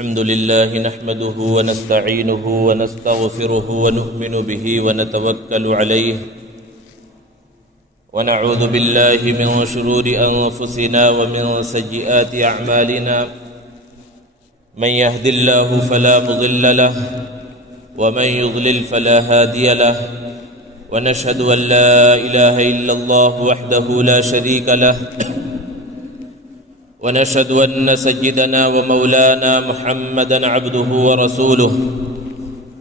الحمد لله نحمده ونستعينه ونستغفره ونؤمن به ونتوكل عليه ونعوذ بالله من شرور أنفسنا ومن سيئات أعمالنا من يهد الله فلا مضل له ومن يضلل فلا هادي له ونشهد أن لا إله إلا الله وحده لا شريك له ونشهد أن سيدنا ومولانا محمدا عبده ورسوله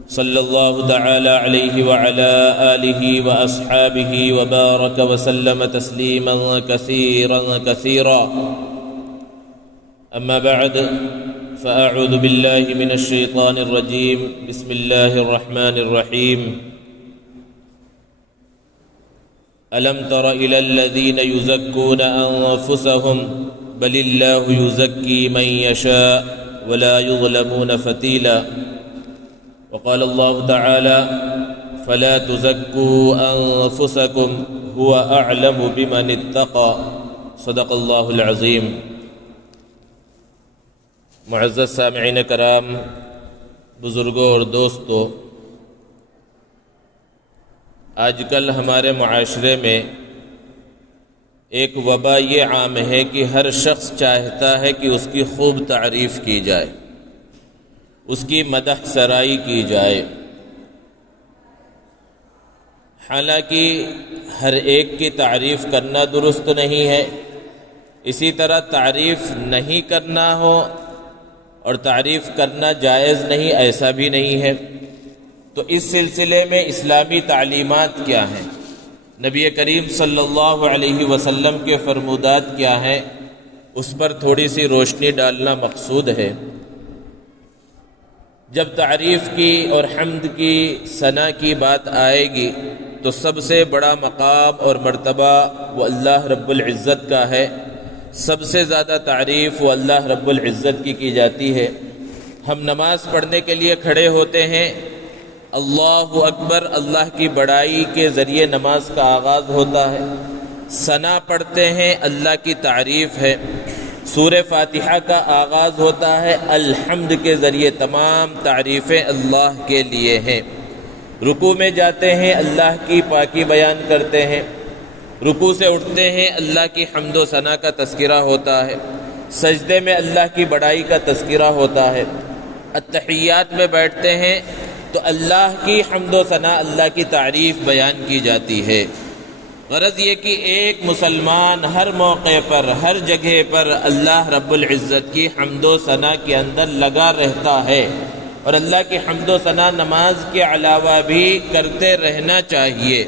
صلى الله تعالى عليه وعلى آله وأصحابه وبارك وسلم تسليما كثيرا أما بعد فأعوذ بالله من الشيطان الرجيم بسم الله الرحمن الرحيم ألم تر إلى الذين يزكون أنفسهم بل الله يزكي من يشاء ولا يظلمون فتيلا وقال الله تعالى فلا تزكوا أنفسكم هو أعلم بمن اتقى صدق الله العظيم. معزز سامعین کرام، بزرگوں اور دوستو، آج کل ہمارے معاشرے میں ایک وبا یہ عام ہے کہ ہر شخص چاہتا ہے کہ اس کی خوب تعریف کی جائے، اس کی مدح سرائی کی جائے. حالانکہ ہر ایک کی تعریف کرنا درست نہیں ہے، اسی طرح تعریف نہیں کرنا ہو اور تعریف کرنا جائز نہیں ایسا بھی نہیں ہے. تو اس سلسلے میں اسلامی تعلیمات کیا ہیں، نبی کریم صلی اللہ علیہ وسلم کے فرمودات کیا ہیں، اس پر تھوڑی سی روشنی ڈالنا مقصود ہے. جب تعریف کی اور حمد کی، ثنا کی بات آئے گی تو سب سے بڑا مقام اور مرتبہ وہ اللہ رب العزت کا ہے. سب سے زیادہ تعریف وہ اللہ رب العزت کی جاتی ہے. ہم نماز پڑھنے کے لیے کھڑے ہوتے ہیں، اللہ اکبر، اللہ کی بڑائی کے ذریعے نماز کا آغاز ہوتا ہے. ثنا پڑھتے ہیں، اللہ کی تعریف ہے. سورہ فاتحہ کا آغاز ہوتا ہے الحمد کے ذریعے، تمام تعریفیں اللہ کے لیے ہیں. رکوع میں جاتے ہیں، اللہ کی پاکی بیان کرتے ہیں. رکوع سے اٹھتے ہیں، اللہ کی حمد و ثنا کا تذکرہ ہوتا ہے. سجدے میں اللہ کی بڑائی کا تذکرہ ہوتا ہے. التحیات میں بیٹھتے ہیں تو اللہ کی حمد و ثنا، اللہ کی تعریف بیان کی جاتی ہے. غرض یہ کہ ایک مسلمان ہر موقع پر، ہر جگہ پر اللہ رب العزت کی حمد و ثنا کے اندر لگا رہتا ہے. اور اللہ کی حمد و ثنا نماز کے علاوہ بھی کرتے رہنا چاہیے.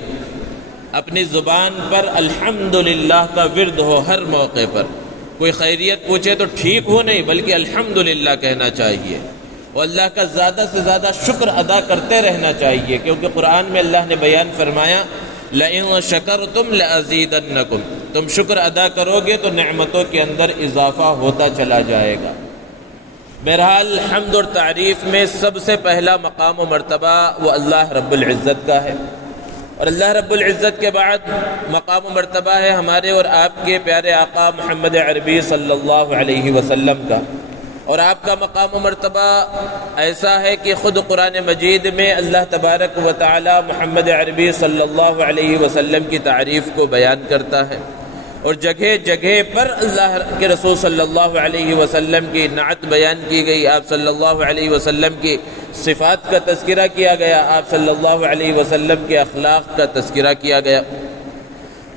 اپنی زبان پر الحمدللہ کا ورد ہو ہر موقع پر. کوئی خیریت پوچھے تو ٹھیک ہو نہیں، بلکہ الحمدللہ کہنا چاہیے. اور اللہ کا زیادہ سے زیادہ شکر ادا کرتے رہنا چاہیے، کیونکہ قرآن میں اللہ نے بیان فرمایا لَإِن شَكَرْتُمْ لَأَزِيدَنَّكُمْ، تم شکر ادا کرو گے تو نعمتوں کے اندر اضافہ ہوتا چلا جائے گا. بہرحال حمد اور تعریف میں سب سے پہلا مقام و مرتبہ وہ اللہ رب العزت کا ہے. اور اللہ رب العزت کے بعد مقام و مرتبہ ہے ہمارے اور آپ کے پیارے آقا محمد عربی صلی اللہ علیہ وسلم کا. اور آپ کا مقام و مرتبہ ایسا ہے کہ خود قرآن مجید میں اللہ تبارک و تعالی محمد عربی صلی اللہ علیہ وسلم کی تعریف کو بیان کرتا ہے. اور جگہ جگہ پر اللہ کے رسول صلی اللہ علیہ وسلم کی نعت بیان کی گئی. آپ صلی اللہ علیہ وسلم کی صفات کا تذکرہ کیا گیا، آپ صلی اللہ علیہ وسلم کے اخلاق کا تذکرہ کیا گیا.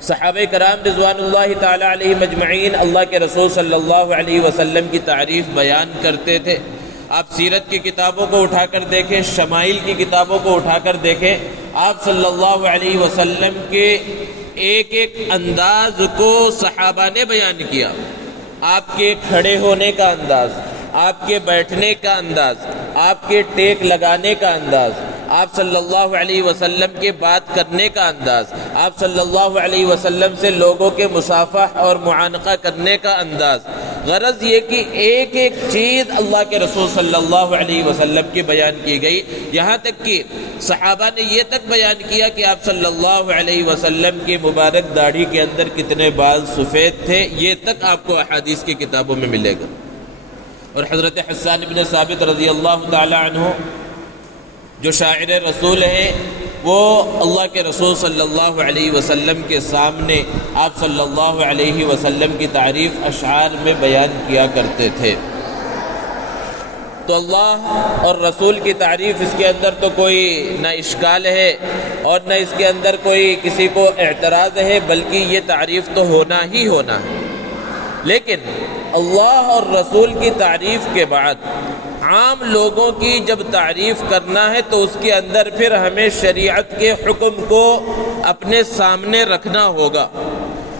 صحابہ کرام رضوان اللہ تعالی علیہ مجمعین اللہ کے رسول صلی اللہ علیہ وسلم کی تعریف بیان کرتے تھے. آپ سیرت کی کتابوں کو اٹھا کر دیکھیں، شمائل کی کتابوں کو اٹھا کر دیکھیں، آپ صلی اللہ علیہ وسلم کے ایک ایک انداز کو صحابہ نے بیان کیا. آپ کے کھڑے ہونے کا انداز، آپ کے بیٹھنے کا انداز، آپ کے ٹیک لگانے کا انداز، آپ صلی اللہ علیہ وسلم کے بات کرنے کا انداز، آپ صلی اللہ علیہ وسلم سے لوگوں کے مصافحہ اور معانقہ کرنے کا انداز. غرض یہ کہ ایک ایک چیز اللہ کے رسول صلی اللہ علیہ وسلم کی بیان کی گئی. یہاں تک کہ صحابہ نے یہ تک بیان کیا کہ آپ صلی اللہ علیہ وسلم کی مبارک داڑھی کے اندر کتنے بال سفید تھے، یہ تک آپ کو احادیث کی کتابوں میں ملے گا. اور حضرت حسان بن ثابت رضی اللہ تعالی عنہ جو شاعر رسول ہیں، وہ اللہ کے رسول صلی اللہ علیہ وسلم کے سامنے آپ صلی اللہ علیہ وسلم کی تعریف اشعار میں بیان کیا کرتے تھے۔ تو اللہ اور رسول کی تعریف، اس کے اندر تو کوئی نہ اشکال ہے اور نہ اس کے اندر کوئی کسی کو اعتراض ہے، بلکہ یہ تعریف تو ہونا ہی ہونا ہے۔ لیکن اللہ اور رسول کی تعریف کے بعد عام لوگوں کی جب تعریف کرنا ہے تو اس کے اندر پھر ہمیں شریعت کے حکم کو اپنے سامنے رکھنا ہوگا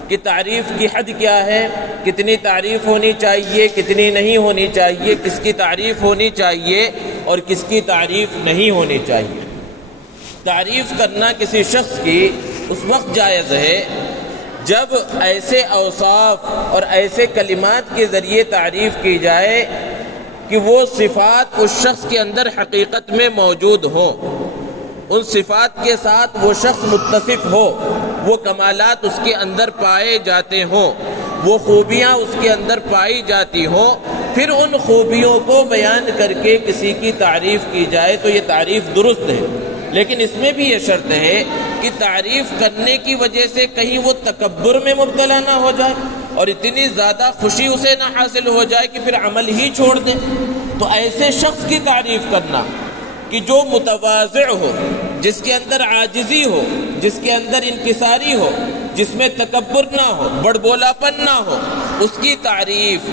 کہ تعریف کی حد کیا ہے، کتنی تعریف ہونی چاہیے، کتنی نہیں ہونی چاہیے، کس کی تعریف ہونی چاہیے اور کس کی تعریف نہیں ہونی چاہیے۔ تعریف کرنا کسی شخص کی اس وقت جائز ہے جب ایسے اوصاف اور ایسے کلمات کے ذریعے تعریف کی جائے کہ وہ صفات اس شخص کے اندر حقیقت میں موجود ہوں، ان صفات کے ساتھ وہ شخص متصف ہو، وہ کمالات اس کے اندر پائے جاتے ہوں، وہ خوبیاں اس کے اندر پائی جاتی ہوں، پھر ان خوبیوں کو بیان کر کے کسی کی تعریف کی جائے تو یہ تعریف درست ہے۔ لیکن اس میں بھی یہ شرط ہے کہ تعریف کرنے کی وجہ سے کہیں وہ تکبر میں مبتلا نہ ہو جائے اور اتنی زیادہ خوشی اسے نہ حاصل ہو جائے کہ پھر عمل ہی چھوڑ دے۔ تو ایسے شخص کی تعریف کرنا کہ جو متواضع ہو، جس کے اندر عاجزی ہو، جس کے اندر انکساری ہو، جس میں تکبر نہ ہو، بڑبولاپن نہ ہو، اس کی تعریف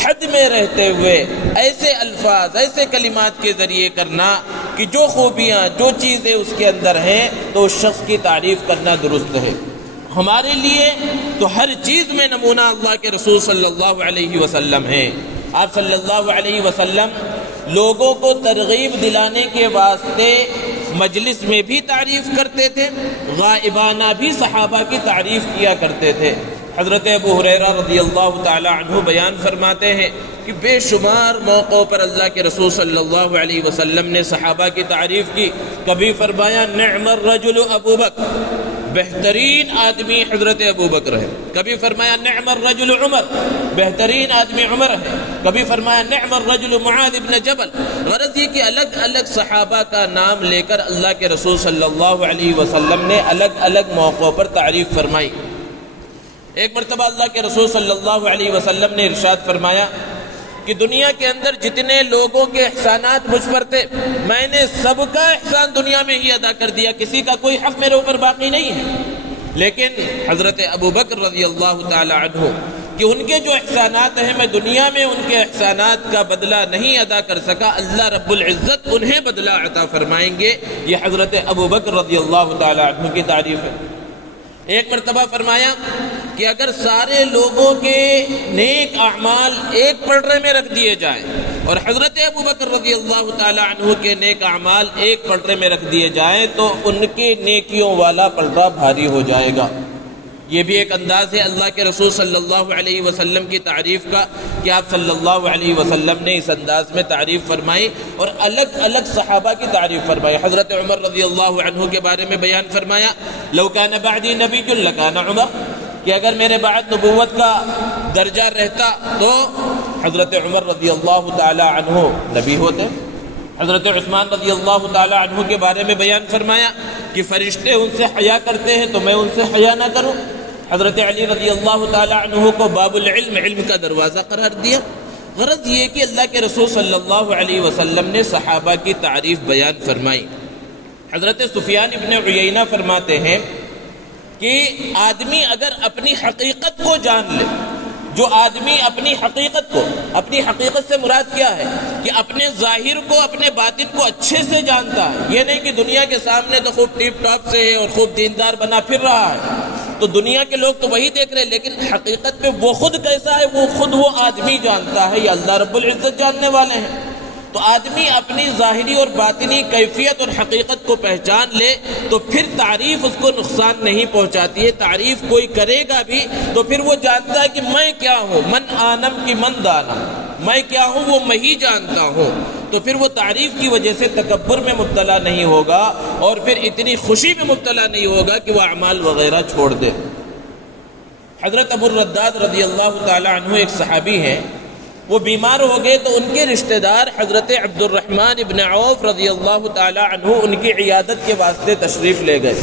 حد میں رہتے ہوئے ایسے الفاظ، ایسے کلمات کے ذریعے کرنا کہ جو خوبیاں، جو چیزیں اس کے اندر ہیں تو اس شخص کی تعریف کرنا درست ہے۔ ہمارے لیے تو ہر چیز میں نمونہ اللہ کے رسول صلی اللہ علیہ وسلم ہیں۔ آپ صلی اللہ علیہ وسلم لوگوں کو ترغیب دلانے کے واسطے مجلس میں بھی تعریف کرتے تھے، غائبانہ بھی صحابہ کی تعریف کیا کرتے تھے۔ حضرت ابو ہریرہ رضی اللہ تعالی عنہ بیان فرماتے ہیں کہ بے شمار موقعوں پر اللہ کے رسول صلی اللہ علیہ وسلم نے صحابہ کی تعریف کی۔ کبھی فرمایا نعم الرجل ابو بکر، بہترین آدمی حضرت ابو بکر ہے۔ کبھی فرمایا نعم الرجل عمر، بہترین آدمی عمر ہے۔ کبھی فرمایا نعم الرجل معاذ بن جبل۔ غرض یہ کہ الگ الگ صحابہ کا نام لے کر اللہ کے رسول صلی اللہ علیہ وسلم نے الگ الگ موقعوں پر تعریف فرمائی۔ ایک مرتبہ اللہ کے رسول صلی اللہ علیہ وسلم نے ارشاد فرمایا کہ دنیا کے اندر جتنے لوگوں کے احسانات مجھ پر تھے، میں نے سب کا احسان دنیا میں ہی ادا کر دیا، کسی کا کوئی حق میرے اوپر باقی نہیں ہے۔ لیکن حضرت ابو بکر رضی اللہ تعالی عنہ کہ ان کے جو احسانات ہیں میں دنیا میں ان کے احسانات کا بدلہ نہیں ادا کر سکا، اللہ رب العزت انہیں بدلہ عطا فرمائیں گے۔ یہ حضرت ابو بکر رضی اللہ تعالی عنہ کی تعریف ہے۔ ایک مرتبہ فرمایا کہ اگر سارے لوگوں کے نیک اعمال ایک پلڑے میں رکھ دیے جائیں اور حضرت ابو بکر رضی اللہ تعالی عنہ کے نیک اعمال ایک پلڑے میں رکھ دیے جائیں تو ان کے نیکیوں والا پلڑا بھاری ہو جائے گا۔ یہ بھی ایک انداز ہے اللہ کے رسول صلی اللہ علیہ وسلم کی تعریف کا کہ آپ صلی اللہ علیہ وسلم نے اس انداز میں تعریف فرمائی اور الگ الگ صحابہ کی تعریف فرمائی۔ حضرت عمر رضی اللہ عنہ کے بارے میں بیان فرمایا لو کان بعدی نبی لکان عمر، کہ اگر میرے بعد نبوت کا درجہ رہتا تو حضرت عمر رضی اللہ تعالی عنہ نبی ہوتے۔ حضرت عثمان رضی اللہ تعالی عنہ کے بارے میں بیان فرمایا کہ فرشتے ان سے حیا کرتے ہیں تو میں ان سے حیا نہ کروں۔ حضرت علی رضی اللہ تعالی عنہ کو باب العلم، علم کا دروازہ قرار دیا۔ غرض یہ کہ اللہ کے رسول صلی اللہ علیہ وسلم نے صحابہ کی تعریف بیان فرمائی۔ حضرت سفیان ابن عیینہ فرماتے ہیں کہ آدمی اگر اپنی حقیقت کو جان لے، جو آدمی اپنی حقیقت سے مراد کیا ہے کہ اپنے ظاہر کو، اپنے باطن کو اچھے سے جانتا ہے، یہ نہیں کہ دنیا کے سامنے تو خوب ٹیپ ٹاپ سے ہے اور خوب دیندار بنا پھر رہا ہے تو دنیا کے لوگ تو وہی دیکھ رہے، لیکن حقیقت میں وہ خود کیسا ہے وہ خود وہ آدمی جانتا ہے، یہ اللہ رب العزت جاننے والے ہیں۔ تو آدمی اپنی ظاہری اور باطنی کیفیت اور حقیقت کو پہچان لے تو پھر تعریف اس کو نقصان نہیں پہنچاتی ہے۔ تعریف کوئی کرے گا بھی تو پھر وہ جانتا ہے کہ میں کیا ہوں، من آنم کی من دانا، میں کیا ہوں وہ میں ہی جانتا ہوں، تو پھر وہ تعریف کی وجہ سے تکبر میں مبتلا نہیں ہوگا اور پھر اتنی خوشی میں مبتلا نہیں ہوگا کہ وہ اعمال وغیرہ چھوڑ دے۔ حضرت ابو الرداد رضی اللہ تعالی عنہ ایک صحابی ہیں، وہ بیمار ہو گئے تو ان کے رشتہ دار حضرت عبد الرحمن ابن عوف رضی اللہ تعالی عنہ ان کی عیادت کے واسطے تشریف لے گئے۔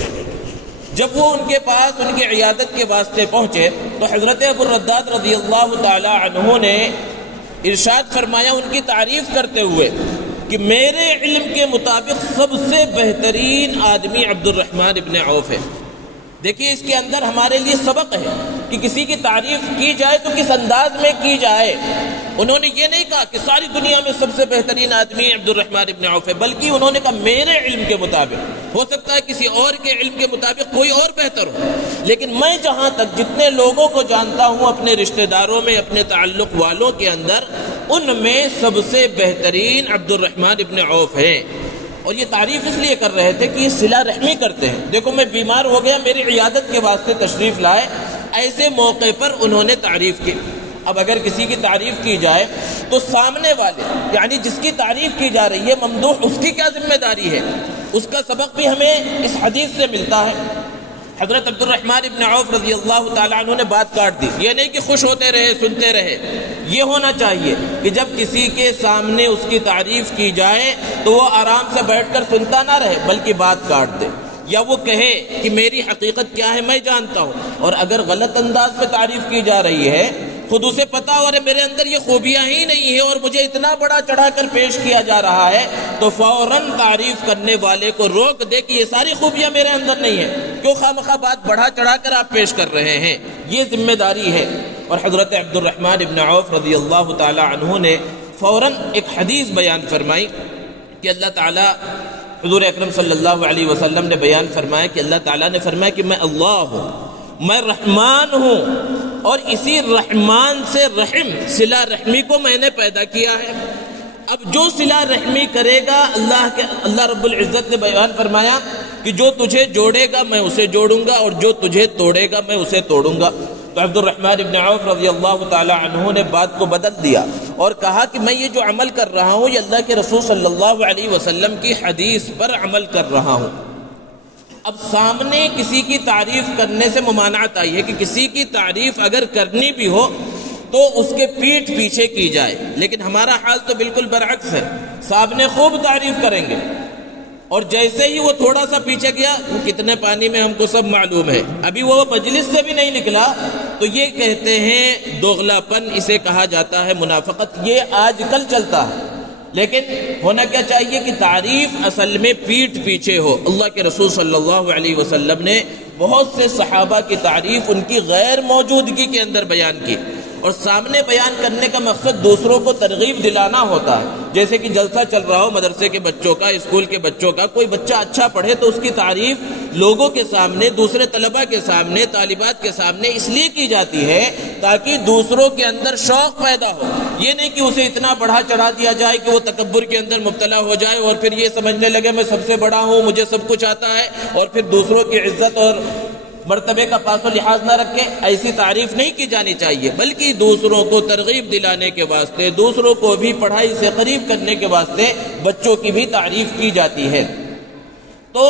جب وہ ان کے پاس ان کی عیادت کے واسطے پہنچے تو حضرت ابو الرداد رضی اللہ تعالی عنہ نے ارشاد فرمایا ان کی تعریف کرتے ہوئے کہ میرے علم کے مطابق سب سے بہترین آدمی عبد الرحمن ابن عوف ہے۔ دیکھیے اس کے اندر ہمارے لیے سبق ہے کہ کسی کی تعریف کی جائے تو کس انداز میں کی جائے۔ انہوں نے یہ نہیں کہا کہ ساری دنیا میں سب سے بہترین آدمی عبد الرحمن ابن عوف ہے، بلکہ انہوں نے کہا میرے علم کے مطابق، ہو سکتا ہے کسی اور کے علم کے مطابق کوئی اور بہتر ہو، لیکن میں جہاں تک جتنے لوگوں کو جانتا ہوں اپنے رشتہ داروں میں، اپنے تعلق والوں کے اندر، ان میں سب سے بہترین عبد الرحمن ابن عوف ہیں۔ اور یہ تعریف اس لیے کر رہے تھے کہ یہ صلہ رحمی کرتے ہیں۔ دیکھو میں بیمار ہو گیا، میری عیادت کے واسطے تشریف لائے، ایسے موقع پر انہوں نے تعریف کی۔ اب اگر کسی کی تعریف کی جائے تو سامنے والے یعنی جس کی تعریف کی جا رہی ہے ممدوح، اس کی کیا ذمہ داری ہے؟ اس کا سبق بھی ہمیں اس حدیث سے ملتا ہے۔ حضرت عبد الرحمن ابن عوف رضی اللہ تعالیٰ عنہ نے بات کاٹ دی، یہ نہیں کہ خوش ہوتے رہے سنتے رہے، یہ ہونا چاہیے کہ جب کسی کے سامنے اس کی تعریف کی جائے تو وہ آرام سے بیٹھ کر سنتا نہ رہے بلکہ بات کاٹ دے، یا وہ کہے کہ میری حقیقت کیا ہے میں جانتا ہوں۔ اور اگر غلط انداز میں تعریف کی جا رہی ہے، خود اسے پتا ہو رہے میرے اندر یہ خوبیاں ہی نہیں ہے اور مجھے اتنا بڑا چڑھا کر پیش کیا جا رہا ہے، تو فوراً تعریف کرنے والے کو روک دے کہ یہ ساری خوبیاں میرے اندر نہیں ہیں، کیوں خواہ بات بڑھا چڑھا کر آپ پیش کر رہے ہیں؟ یہ ذمہ داری ہے۔ اور حضرت عبد الرحمن ابن عوف رضی اللہ تعالی عنہ نے فوراً ایک حدیث بیان فرمائی کہ اللہ تعالیٰ، حضور اکرم صلی اللہ علیہ وسلم نے بیان فرمایا کہ اللہ تعالیٰ نے فرمایا کہ میں اللہ ہوں، میں رحمان ہوں، اور اسی رحمان سے رحم صلہ رحمی کو میں نے پیدا کیا ہے۔ اب جو صلہ رحمی کرے گا، اللہ رب العزت نے بیان فرمایا کہ جو تجھے جوڑے گا میں اسے جوڑوں گا، اور جو تجھے توڑے گا میں اسے توڑوں گا۔ تو عبد الرحمن ابن عوف رضی اللہ تعالی عنہ نے بات کو بدل دیا اور کہا کہ میں یہ جو عمل کر رہا ہوں یہ اللہ کے رسول صلی اللہ علیہ وسلم کی حدیث پر عمل کر رہا ہوں۔ اب سامنے کسی کی تعریف کرنے سے ممانعت آئی ہے کہ کسی کی تعریف اگر کرنی بھی ہو تو اس کے پیٹھ پیچھے کی جائے، لیکن ہمارا حال تو بالکل برعکس ہے، سامنے خوب تعریف کریں گے اور جیسے ہی وہ تھوڑا سا پیچھے گیا، وہ کتنے پانی میں ہم کو سب معلوم ہے، ابھی وہ مجلس سے بھی نہیں نکلا، تو یہ کہتے ہیں دوغلا پن، اسے کہا جاتا ہے منافقت۔ یہ آج کل چلتا ہے، لیکن ہونا کیا چاہیے کہ تعریف اصل میں پیٹھ پیچھے ہو۔ اللہ کے رسول صلی اللہ علیہ وسلم نے بہت سے صحابہ کی تعریف ان کی غیر موجودگی کے اندر بیان کی، اور سامنے بیان کرنے کا مقصد دوسروں کو ترغیب دلانا ہوتا ہے۔ جیسے کہ جلسہ چل رہا ہو مدرسے کے بچوں کا، اسکول کے بچوں کا، کوئی بچہ اچھا پڑھے تو اس کی تعریف لوگوں کے سامنے، دوسرے طلباء کے سامنے، طالبات کے سامنے اس لیے کی جاتی ہے تاکہ دوسروں کے اندر شوق پیدا ہو۔ یہ نہیں کہ اسے اتنا بڑھا چڑھا دیا جائے کہ وہ تکبر کے اندر مبتلا ہو جائے اور پھر یہ سمجھنے لگے میں سب سے بڑا ہوں، مجھے سب کچھ آتا ہے، اور پھر دوسروں کی عزت اور مرتبے کا پاس و لحاظ نہ رکھے۔ ایسی تعریف نہیں کی جانی چاہیے، بلکہ دوسروں کو ترغیب دلانے کے واسطے، دوسروں کو بھی پڑھائی سے قریب کرنے کے واسطے بچوں کی بھی تعریف کی جاتی ہے۔ تو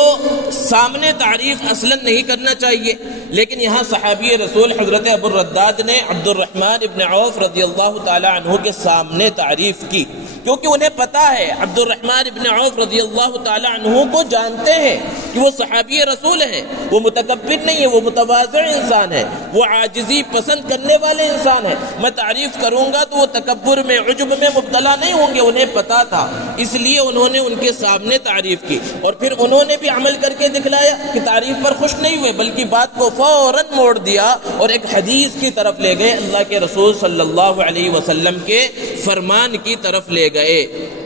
سامنے تعریف اصلاً نہیں کرنا چاہیے، لیکن یہاں صحابی رسول حضرت ابو الرداد نے عبد الرحمن ابن عوف رضی اللہ تعالی عنہ کے سامنے تعریف کی، کیونکہ انہیں پتا ہے، عبد الرحمن ابن عوف رضی اللہ تعالی عنہ کو جانتے ہیں کہ وہ صحابی رسول ہیں، وہ متکبر نہیں ہے، وہ متواضع انسان ہے، وہ عاجزی پسند کرنے والے انسان ہیں۔ میں تعریف کروں گا تو وہ تکبر میں، عجب میں مبتلا نہیں ہوں گے، انہیں پتا تھا، اس لیے انہوں نے ان کے سامنے تعریف کی، اور پھر انہوں نے بھی عمل کر کے دکھلایا کہ تعریف پر خوش نہیں ہوئے بلکہ بات کو فوراً موڑ دیا اور ایک حدیث کی طرف لے گئے، اللہ کے رسول صلی اللہ علیہ وسلم کے فرمان کی طرف لے گئے۔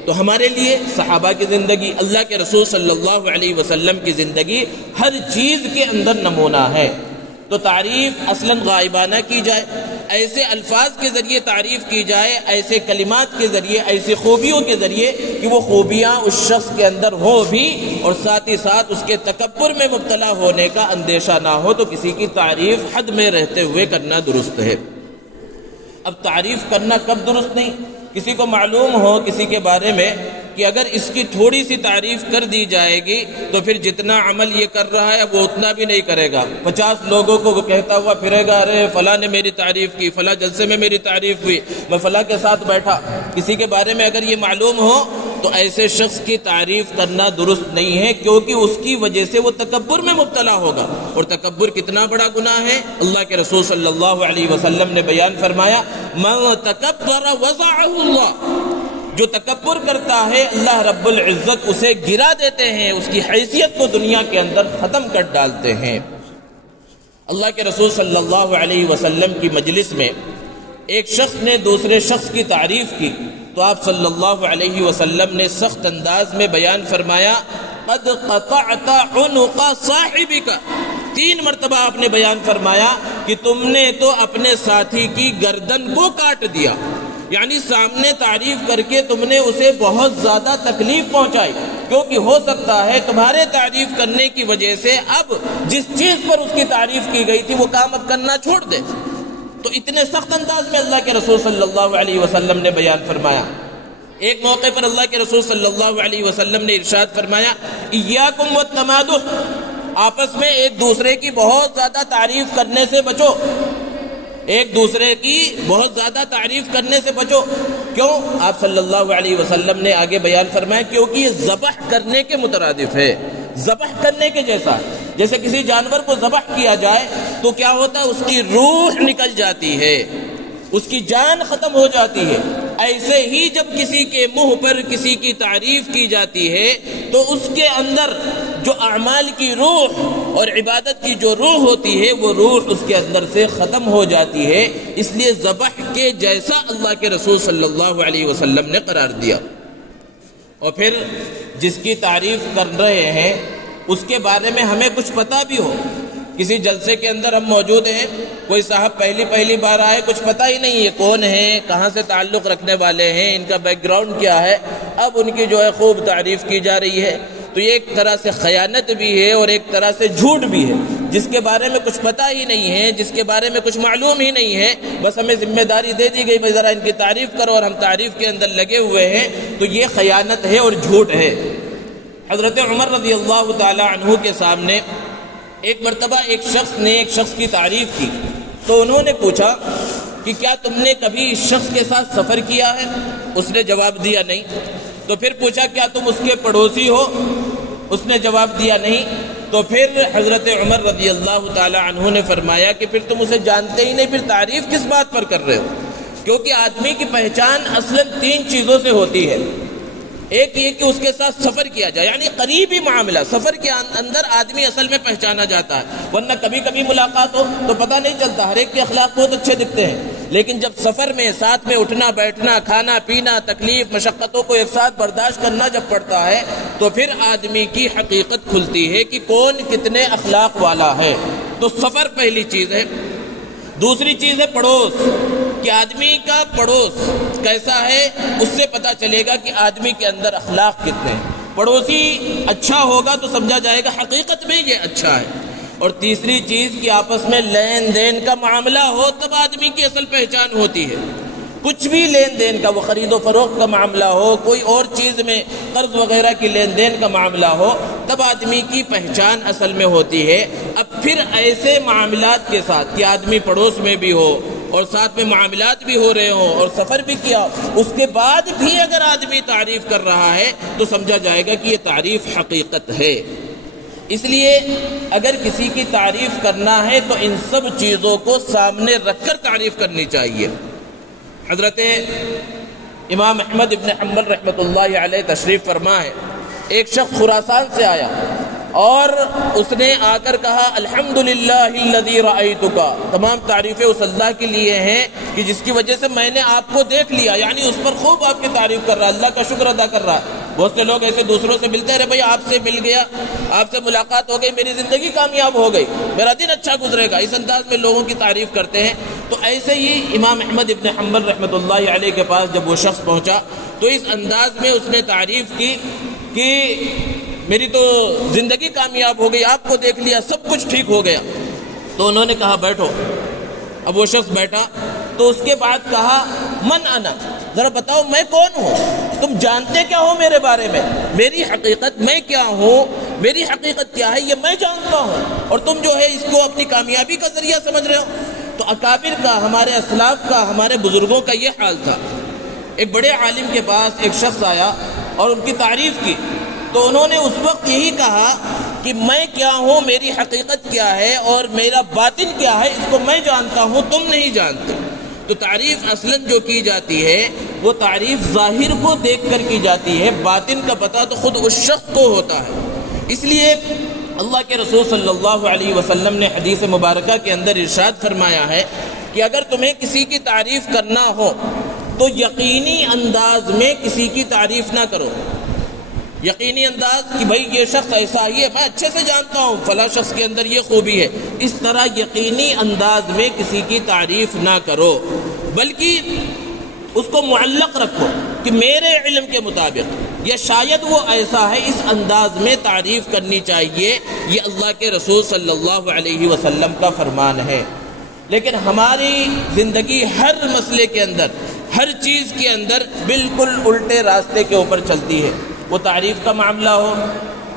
تو ہمارے لیے صحابہ کی زندگی، اللہ کے رسول صلی اللہ علیہ وسلم کی زندگی ہر چیز کے اندر نمونہ ہے۔ تو تعریف اصلاً غائبانہ کی جائے، ایسے الفاظ کے ذریعے تعریف کی جائے، ایسے کلمات کے ذریعے، ایسے خوبیوں کے ذریعے کہ وہ خوبیاں اس شخص کے اندر ہو بھی اور ساتھ ہی ساتھ اس کے تکبر میں مبتلا ہونے کا اندیشہ نہ ہو، تو کسی کی تعریف حد میں رہتے ہوئے کرنا درست ہے۔ اب تعریف کرنا کب درست نہیں؟ کسی کو معلوم ہو کسی کے بارے میں کہ اگر اس کی تھوڑی سی تعریف کر دی جائے گی تو پھر جتنا عمل یہ کر رہا ہے وہ اتنا بھی نہیں کرے گا. 50 لوگوں کو وہ کہتا ہوا پھرے گا، ارے فلاں نے میری تعریف کی، فلاں جلسے میں میری تعریف ہوئی، میں فلاں کے ساتھ بیٹھا. کسی کے بارے میں اگر یہ معلوم ہو تو ایسے شخص کی تعریف کرنا درست نہیں ہے، کیونکہ اس کی وجہ سے وہ تکبر میں مبتلا ہوگا. اور تکبر کتنا بڑا گناہ ہے. اللہ کے رسول صلی اللہ علیہ وسلم نے بیان فرمایا، من تکبر وضعہ اللہ، جو تکبر کرتا ہے اللہ رب العزت اسے گرا دیتے ہیں، اس کی حیثیت کو دنیا کے اندر ختم کر ڈالتے ہیں. اللہ کے رسول صلی اللہ علیہ وسلم کی مجلس میں ایک شخص نے دوسرے شخص کی تعریف کی تو آپ صلی اللہ علیہ وسلم نے سخت انداز میں بیان فرمایا، قد قطعت عنق صاحبک. 3 مرتبہ آپ نے بیان فرمایا کہ تم نے تو اپنے ساتھی کی گردن کو کاٹ دیا. یعنی سامنے تعریف کر کے تم نے اسے بہت زیادہ تکلیف پہنچائی، کیونکہ ہو سکتا ہے تمہارے تعریف کرنے کی وجہ سے اب جس چیز پر اس کی تعریف کی گئی تھی وہ کام اب کرنا چھوڑ دے. تو اتنے سخت انداز میں اللہ کے رسول صلی اللہ علیہ وسلم نے بیان فرمایا. ایک موقع پر اللہ کے رسول صلی اللہ علیہ وسلم نے ارشاد فرمایا، ایاکم والتمادح، آپس میں ایک دوسرے کی بہت زیادہ تعریف کرنے سے بچو، ایک دوسرے کی بہت زیادہ تعریف کرنے سے بچو. کیوں؟ آپ صلی اللہ علیہ وسلم نے آگے بیان فرمایا، کیونکہ یہ ذبح کرنے کے مترادف ہے، ذبح کرنے کے جیسا. جیسے کسی جانور کو ذبح کیا جائے تو کیا ہوتا ہے، اس کی روح نکل جاتی ہے، اس کی جان ختم ہو جاتی ہے. ایسے ہی جب کسی کے منہ پر کسی کی تعریف کی جاتی ہے تو اس کے اندر جو اعمال کی روح اور عبادت کی جو روح ہوتی ہے وہ روح اس کے اندر سے ختم ہو جاتی ہے. اس لیے ذبح کے جیسا اللہ کے رسول صلی اللہ علیہ وسلم نے قرار دیا. اور پھر جس کی تعریف کر رہے ہیں اس کے بارے میں ہمیں کچھ پتہ بھی ہو. کسی جلسے کے اندر ہم موجود ہیں، کوئی صاحب پہلی بار آئے، کچھ پتہ ہی نہیں ہے کون ہیں، کہاں سے تعلق رکھنے والے ہیں، ان کا بیک گراؤنڈ کیا ہے، اب ان کی جو ہے خوب تعریف کی جا رہی ہے. تو یہ ایک طرح سے خیانت بھی ہے اور ایک طرح سے جھوٹ بھی ہے. جس کے بارے میں کچھ پتہ ہی نہیں ہے، جس کے بارے میں کچھ معلوم ہی نہیں ہے، بس ہمیں ذمہ داری دے دی گئی بھائی ذرا ان کی تعریف کرو اور ہم تعریف کے اندر لگے ہوئے ہیں، تو یہ خیانت ہے اور جھوٹ ہے. حضرت عمر رضی اللہ تعالی عنہ کے سامنے ایک مرتبہ ایک شخص نے ایک شخص کی تعریف کی تو انہوں نے پوچھا کہ کیا تم نے کبھی اس شخص کے ساتھ سفر کیا ہے؟ اس نے جواب دیا نہیں. تو پھر پوچھا کیا تم اس کے پڑوسی ہو؟ اس نے جواب دیا نہیں. تو پھر حضرت عمر رضی اللہ تعالی عنہ نے فرمایا کہ پھر تم اسے جانتے ہی نہیں، پھر تعریف کس بات پر کر رہے ہو؟ کیونکہ آدمی کی پہچان اصلاً 3 چیزوں سے ہوتی ہے. ایک یہ کہ اس کے ساتھ سفر کیا جائے، یعنی قریبی معاملہ، سفر کے اندر آدمی اصل میں پہچانا جاتا ہے، ورنہ کبھی کبھی ملاقات ہو تو پتہ نہیں چلتا. ہر ایک کے اخلاق بہت اچھے دکھتے ہیں، لیکن جب سفر میں ساتھ میں اٹھنا بیٹھنا، کھانا پینا، تکلیف مشقتوں کو ایک ساتھ برداشت کرنا جب پڑتا ہے تو پھر آدمی کی حقیقت کھلتی ہے کہ کون کتنے اخلاق والا ہے. تو سفر پہلی چیز ہے. دوسری چیز ہے پڑوس، کہ آدمی کا پڑوس کیسا ہے، اس سے پتہ چلے گا کہ آدمی کے اندر اخلاق کتنے ہیں. پڑوسی اچھا ہوگا تو سمجھا جائے گا حقیقت میں یہ اچھا ہے. اور تیسری چیز کہ آپس میں لین دین کا معاملہ ہو تب آدمی کی اصل پہچان ہوتی ہے. کچھ بھی لین دین کا، وہ خرید و فروخت کا معاملہ ہو، کوئی اور چیز میں قرض وغیرہ کی لین دین کا معاملہ ہو، تب آدمی کی پہچان اصل میں ہوتی ہے. اب پھر ایسے معاملات کے ساتھ کہ آدمی پڑوس میں بھی ہو اور ساتھ میں معاملات بھی ہو رہے ہوں اور سفر بھی کیا، اس کے بعد بھی اگر آدمی تعریف کر رہا ہے تو سمجھا جائے گا کہ یہ تعریف حقیقت ہے. اس لیے اگر کسی کی تعریف کرنا ہے تو ان سب چیزوں کو سامنے رکھ کر تعریف کرنی چاہیے. حضرت امام احمد ابن حنبل رحمۃ اللہ علیہ تشریف فرما ہے. ایک شخص خراسان سے آیا اور اس نے آ کر کہا الحمدللہ الذی رأیتک، تمام تعریفیں اس اللہ کے لیے ہیں کہ جس کی وجہ سے میں نے آپ کو دیکھ لیا، یعنی اس پر خوب آپ کی تعریف کر رہا، اللہ کا شکر ادا کر رہا. بہت سے لوگ ایسے دوسروں سے ملتے رہے، بھائی آپ سے مل گیا، آپ سے ملاقات ہو گئی، میری زندگی کامیاب ہو گئی، میرا دن اچھا گزرے گا، اس انداز میں لوگوں کی تعریف کرتے ہیں. تو ایسے ہی امام احمد ابن حنبل رحمۃ اللہ علیہ کے پاس جب وہ شخص پہنچا تو اس انداز میں اس نے تعریف کی کہ میری تو زندگی کامیاب ہو گئی، آپ کو دیکھ لیا، سب کچھ ٹھیک ہو گیا. تو انہوں نے کہا بیٹھو. اب وہ شخص بیٹھا تو اس کے بعد کہا من انا، ذرا بتاؤ میں کون ہوں، تم جانتے کیا ہو میرے بارے میں، میری حقیقت میں کیا ہوں، میری حقیقت کیا ہے یہ میں جانتا ہوں، اور تم جو ہے اس کو اپنی کامیابی کا ذریعہ سمجھ رہے ہو۔ تو اکابر کا، ہمارے اسلاف کا، ہمارے بزرگوں کا یہ حال تھا۔ ایک بڑے عالم کے پاس ایک شخص آیا اور ان کی تعریف کی، تو انہوں نے اس وقت یہی کہا کہ میں کیا ہوں، میری حقیقت کیا ہے اور میرا باطن کیا ہے، اس کو میں جانتا ہوں، تم نہیں جانتے۔ تو تعریف اصلاً جو کی جاتی ہے وہ تعریف ظاہر کو دیکھ کر کی جاتی ہے، باطن کا پتہ تو خود اس شخص کو ہوتا ہے۔ اس لیے اللہ کے رسول صلی اللہ علیہ وسلم نے حدیث مبارکہ کے اندر ارشاد فرمایا ہے کہ اگر تمہیں کسی کی تعریف کرنا ہو تو یقینی انداز میں کسی کی تعریف نہ کرو۔ یقینی انداز کہ بھائی یہ شخص ایسا ہی ہے، میں اچھے سے جانتا ہوں فلاں شخص کے اندر یہ خوبی ہے، اس طرح یقینی انداز میں کسی کی تعریف نہ کرو، بلکہ اس کو معلق رکھو کہ میرے علم کے مطابق یا شاید وہ ایسا ہے، اس انداز میں تعریف کرنی چاہیے۔ یہ اللہ کے رسول صلی اللہ علیہ وسلم کا فرمان ہے۔ لیکن ہماری زندگی ہر مسئلے کے اندر، ہر چیز کے اندر بالکل الٹے راستے کے اوپر چلتی ہے۔ وہ تعریف کا معاملہ ہو،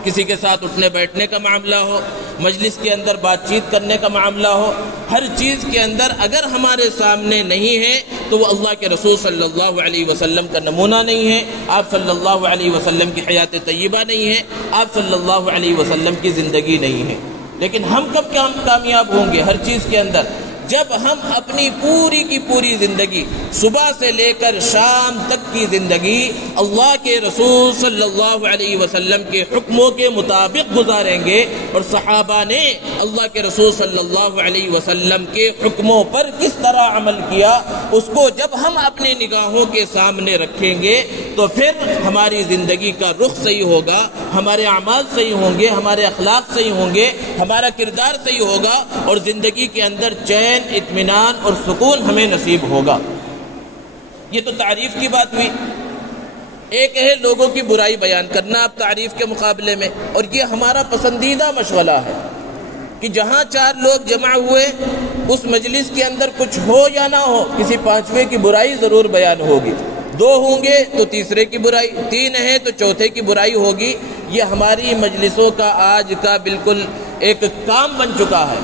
کسی کے ساتھ اٹھنے بیٹھنے کا معاملہ ہو، مجلس کے اندر بات چیت کرنے کا معاملہ ہو، ہر چیز کے اندر اگر ہمارے سامنے نہیں ہے تو وہ اللہ کے رسول صلی اللہ علیہ وسلم کا نمونہ نہیں ہے، آپ صلی اللہ علیہ وسلم کی حیات طیبہ نہیں ہے، آپ صلی اللہ علیہ وسلم کی زندگی نہیں ہے۔ لیکن ہم کب کامیاب ہوں گے ہر چیز کے اندر؟ جب ہم اپنی پوری کی پوری زندگی، صبح سے لے کر شام تک کی زندگی اللہ کے رسول صلی اللہ علیہ وسلم کے حکموں کے مطابق گزاریں گے، اور صحابہ نے اللہ کے رسول صلی اللہ علیہ وسلم کے حکموں پر کس طرح عمل کیا اس کو جب ہم اپنی نگاہوں کے سامنے رکھیں گے تو پھر ہماری زندگی کا رخ صحیح ہوگا، ہمارے اعمال صحیح ہوں گے، ہمارے اخلاق صحیح ہوں گے، ہمارا کردار صحیح ہوگا، اور زندگی کے اندر چین، اطمینان اور سکون ہمیں نصیب ہوگا۔ یہ تو تعریف کی بات ہوئی۔ ایک ہے لوگوں کی برائی بیان کرنا اب تعریف کے مقابلے میں، اور یہ ہمارا پسندیدہ مشغلہ ہے کہ جہاں چار لوگ جمع ہوئے اس مجلس کے اندر کچھ ہو یا نہ ہو کسی پانچویں کی برائی ضرور بیان ہوگی، دو ہوں گے تو تیسرے کی برائی، تین ہیں تو چوتھے کی برائی ہوگی۔ یہ ہماری مجلسوں کا آج کا بالکل ایک کام بن چکا ہے،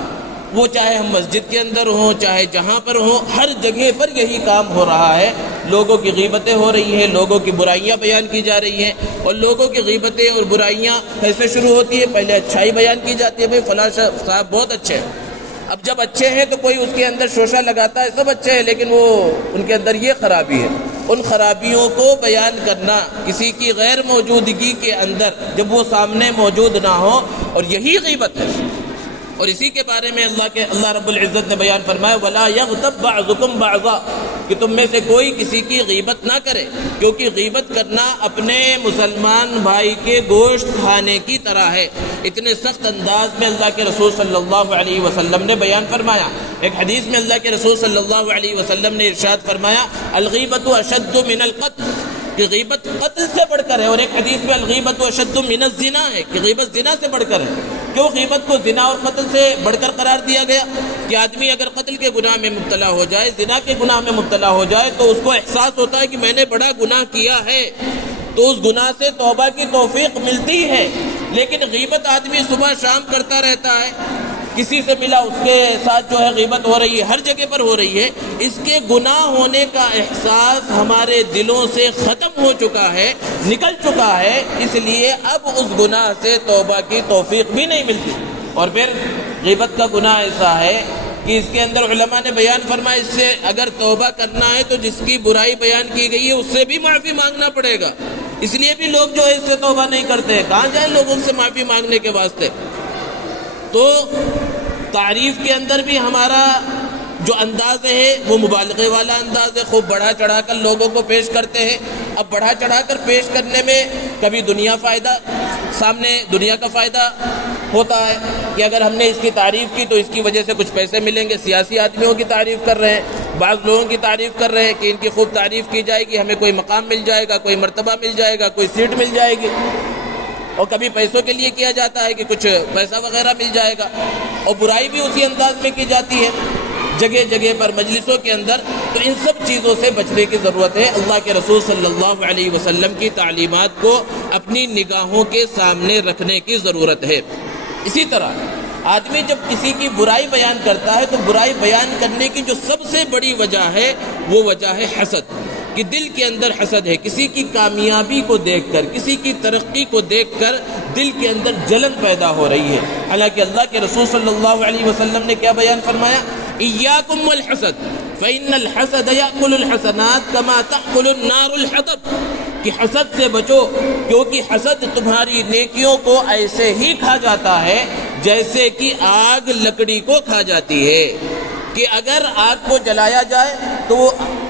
وہ چاہے ہم مسجد کے اندر ہوں چاہے جہاں پر ہوں، ہر جگہ پر یہی کام ہو رہا ہے۔ لوگوں کی غیبتیں ہو رہی ہیں، لوگوں کی برائیاں بیان کی جا رہی ہیں، اور لوگوں کی غیبتیں اور برائیاں کیسے شروع ہوتی ہے؟ پہلے اچھائی بیان کی جاتی ہے، بھائی فلاں صاحب بہت اچھے ہیں۔ اب جب اچھے ہیں تو کوئی اس کے اندر شوشہ لگاتا ہے سب اچھے ہیں، لیکن وہ ان کے اندر یہ خرابی ہے۔ ان خرابیوں کو بیان کرنا کسی کی غیر موجودگی کے اندر جب وہ سامنے موجود نہ ہو، اور یہی غیبت ہے۔ اور اسی کے بارے میں اللہ رب العزت نے بیان فرمایا وَلَا يَغْتَبْ بَعْضُكُمْ بَعْضًا، کہ تم میں سے کوئی کسی کی غیبت نہ کرے، کیونکہ غیبت کرنا اپنے مسلمان بھائی کے گوشت کھانے کی طرح ہے۔ اتنے سخت انداز میں اللہ کے رسول صلی اللہ علیہ وسلم نے بیان فرمایا۔ ایک حدیث میں اللہ کے رسول صلی اللہ علیہ وسلم نے ارشاد فرمایا الغیبۃ اشد من القتل، کہ غیبت قتل سے بڑھ کر ہے، اور ایک حدیث میں الغیبۃ اشد من الزنا ہے کہ غیبت زنا سے بڑھ کر ہے۔ کیوں غیبت کو زنا اور قتل سے بڑھ کر قرار دیا گیا؟ کہ آدمی اگر قتل کے گناہ میں مبتلا ہو جائے، زنا کے گناہ میں مبتلا ہو جائے، تو اس کو احساس ہوتا ہے کہ میں نے بڑا گناہ کیا ہے، تو اس گناہ سے توبہ کی توفیق ملتی ہے۔ لیکن غیبت آدمی صبح شام کرتا رہتا ہے، کسی سے ملا اس کے ساتھ جو ہے غیبت ہو رہی ہے، ہر جگہ پر ہو رہی ہے، اس کے گناہ ہونے کا احساس ہمارے دلوں سے ختم ہو چکا ہے، نکل چکا ہے، اس لیے اب اس گناہ سے توبہ کی توفیق بھی نہیں ملتی۔ اور پھر غیبت کا گناہ ایسا ہے کہ اس کے اندر علماء نے بیان فرمایا اس سے اگر توبہ کرنا ہے تو جس کی برائی بیان کی گئی ہے اس سے بھی معافی مانگنا پڑے گا۔ اس لیے بھی لوگ جو ہے اس سے توبہ نہیں کرتے، کہاں جائیں لوگوں سے معافی مانگنے کے واسطے۔ تو تعریف کے اندر بھی ہمارا جو انداز ہے وہ مبالغے والا انداز ہے، خوب بڑھا چڑھا کر لوگوں کو پیش کرتے ہیں۔ اب بڑھا چڑھا کر پیش کرنے میں کبھی سامنے دنیا کا فائدہ ہوتا ہے کہ اگر ہم نے اس کی تعریف کی تو اس کی وجہ سے کچھ پیسے ملیں گے۔ سیاسی آدمیوں کی تعریف کر رہے ہیں، بعض لوگوں کی تعریف کر رہے ہیں کہ ان کی خوب تعریف کی جائے گی، ہمیں کوئی مقام مل جائے گا، کوئی مرتبہ مل جائے گا، کوئی سیٹ مل جائے گی۔ اور کبھی پیسوں کے لیے کیا جاتا ہے کہ کچھ پیسہ وغیرہ مل جائے گا، اور برائی بھی اسی انداز میں کی جاتی ہے۔ جگہ جگہ پر مجلسوں کے اندر، تو ان سب چیزوں سے بچنے کی ضرورت ہے۔ اللہ کے رسول صلی اللہ علیہ وسلم کی تعلیمات کو اپنی نگاہوں کے سامنے رکھنے کی ضرورت ہے۔ اسی طرح آدمی جب کسی کی برائی بیان کرتا ہے تو برائی بیان کرنے کی جو سب سے بڑی وجہ ہے وہ وجہ ہے حسد، کہ دل کے اندر حسد ہے۔ کسی کی کامیابی کو دیکھ کر، کسی کی ترقی کو دیکھ کر دل کے اندر جلن پیدا ہو رہی ہے۔ حالانکہ اللہ کے رسول صلی اللہ علیہ وسلم نے کیا بیان فرمایا؟ ایاکم والحسد فإن الحسد یأکل الحسنات کما تأکل النار الحطب، کہ حسد سے بچو کیونکہ حسد تمہاری نیکیوں کو ایسے ہی کھا جاتا ہے جیسے کہ آگ لکڑی کو کھا جاتی ہے، کہ اگر آگ کو جلایا جائے تو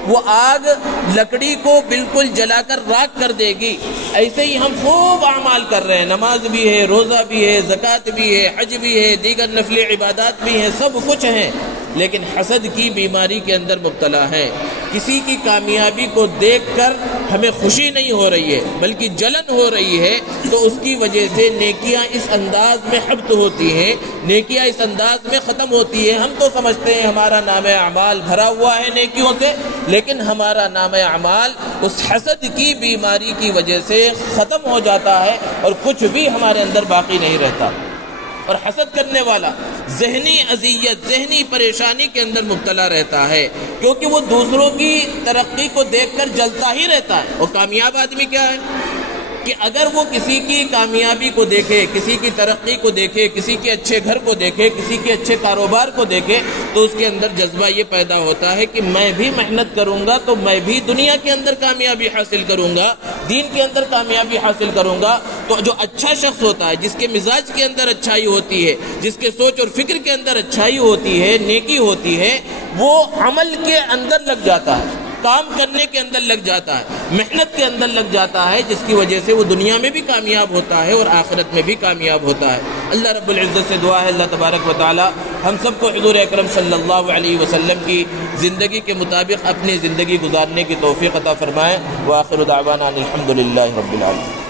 وہ آگ لکڑی کو بالکل جلا کر راکھ کر دے گی۔ ایسے ہی ہم خوب اعمال کر رہے ہیں، نماز بھی ہے، روزہ بھی ہے، زکوٰۃ بھی ہے، حج بھی ہے، دیگر نفل عبادات بھی ہیں، سب کچھ ہیں، لیکن حسد کی بیماری کے اندر مبتلا ہے۔ کسی کی کامیابی کو دیکھ کر ہمیں خوشی نہیں ہو رہی ہے بلکہ جلن ہو رہی ہے، تو اس کی وجہ سے نیکیاں اس انداز میں حبط ہوتی ہیں، نیکیاں اس انداز میں ختم ہوتی ہیں۔ ہم تو سمجھتے ہیں ہمارا نام اعمال بھرا ہوا ہے نیکیوں سے، لیکن ہمارا نام اعمال اس حسد کی بیماری کی وجہ سے ختم ہو جاتا ہے اور کچھ بھی ہمارے اندر باقی نہیں رہتا۔ اور حسد کرنے والا ذہنی اذیت، ذہنی پریشانی کے اندر مبتلا رہتا ہے، کیونکہ وہ دوسروں کی ترقی کو دیکھ کر جلتا ہی رہتا ہے۔ اور کامیاب آدمی کیا ہے کہ اگر وہ کسی کی کامیابی کو دیکھے، کسی کی ترقی کو دیکھے، کسی کے اچھے گھر کو دیکھے، کسی کے اچھے کاروبار کو دیکھے، تو اس کے اندر جذبہ یہ پیدا ہوتا ہے کہ میں بھی محنت کروں گا تو میں بھی دنیا کے اندر کامیابی حاصل کروں گا، دین کے اندر کامیابی حاصل کروں گا۔ تو جو اچھا شخص ہوتا ہے، جس کے مزاج کے اندر اچھائی ہوتی ہے، جس کے سوچ اور فکر کے اندر اچھائی ہوتی ہے، نیکی ہوتی ہے، وہ عمل کے اندر لگ جاتا ہے، کام کرنے کے اندر لگ جاتا ہے، محنت کے اندر لگ جاتا ہے، جس کی وجہ سے وہ دنیا میں بھی کامیاب ہوتا ہے اور آخرت میں بھی کامیاب ہوتا ہے۔ اللہ رب العزت سے دعا ہے اللہ تبارک و تعالی ہم سب کو حضور اکرم صلی اللہ علیہ وسلم کی زندگی کے مطابق اپنی زندگی گزارنے کی توفیق عطا فرمائے۔ وآخر دعوانا الحمد للہ رب العالمین۔